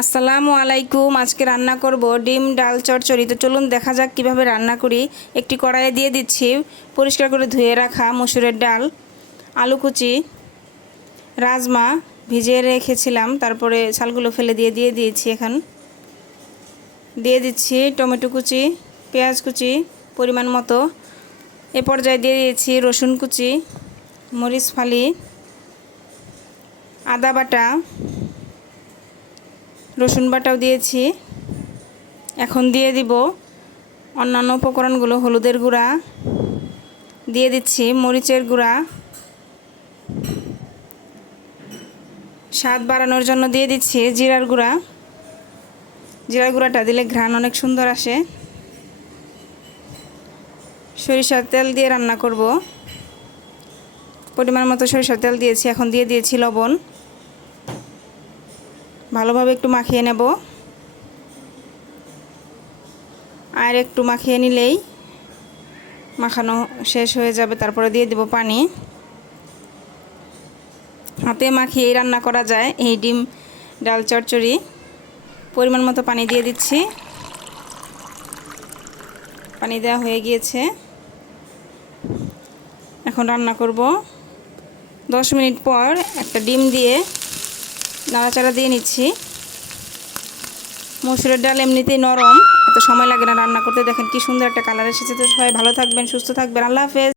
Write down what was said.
আসসালামু আলাইকুম। আজকে রান্না করব ডিম ডাল চচ্চড়ি। তো চলুন দেখা যাক কিভাবে রান্না করি। একটি কড়াইয়ে দিয়ে দিচ্ছি পরিষ্কার করে ধুয়ে রাখা মসুরের ডাল, আলু কুচি, রাজমা ভিজিয়ে রেখেছিলাম, তারপরে ছালগুলো ফেলে দিয়ে দিয়েছি। এখন দিয়ে দিচ্ছি টমেটো কুচি, পেঁয়াজ কুচি পরিমাণ মতো। এ পর্যায়ে দিয়ে দিয়েছি রসুন কুচি, মরিচ ফালি, আদা বাটা, রসুন বাটাও দিয়েছি। এখন দিয়ে দিব অন্যান্য উপকরণগুলো। হলুদের গুঁড়া দিয়ে দিচ্ছি, মরিচের গুঁড়া, স্বাদ বাড়ানোর জন্য দিয়ে দিচ্ছি জিরার গুঁড়া। জিরার গুঁড়াটা দিলে ঘ্রাণ অনেক সুন্দর আসে। সরিষার তেল দিয়ে রান্না করব, পরিমাণ মতো সরিষার তেল দিয়েছি। এখন দিয়ে দিয়েছি লবণ। ভালোভাবে একটু মাখিয়ে নেব, আর একটু মাখিয়ে নিলেই মাখানো শেষ হয়ে যাবে। তারপরে দিয়ে দেব পানি। হাতে মাখিয়েই রান্না করা যায় এই ডিম ডাল চচ্চড়ি। পরিমাণ মতো পানি দিয়ে দিচ্ছি। পানি দেওয়া হয়ে গিয়েছে। এখন রান্না করব। 10 মিনিট পর একটা ডিম দিয়ে নাড়াচাড়া দিয়ে নিচ্ছি। মসুরের ডাল এমনিতেই নরম, এত সময় লাগে না রান্না করতে। দেখেন কি সুন্দর একটা কালার এসেছে। তো সবাই ভালো থাকবেন, সুস্থ থাকবেন। আল্লাহ হাফেজ।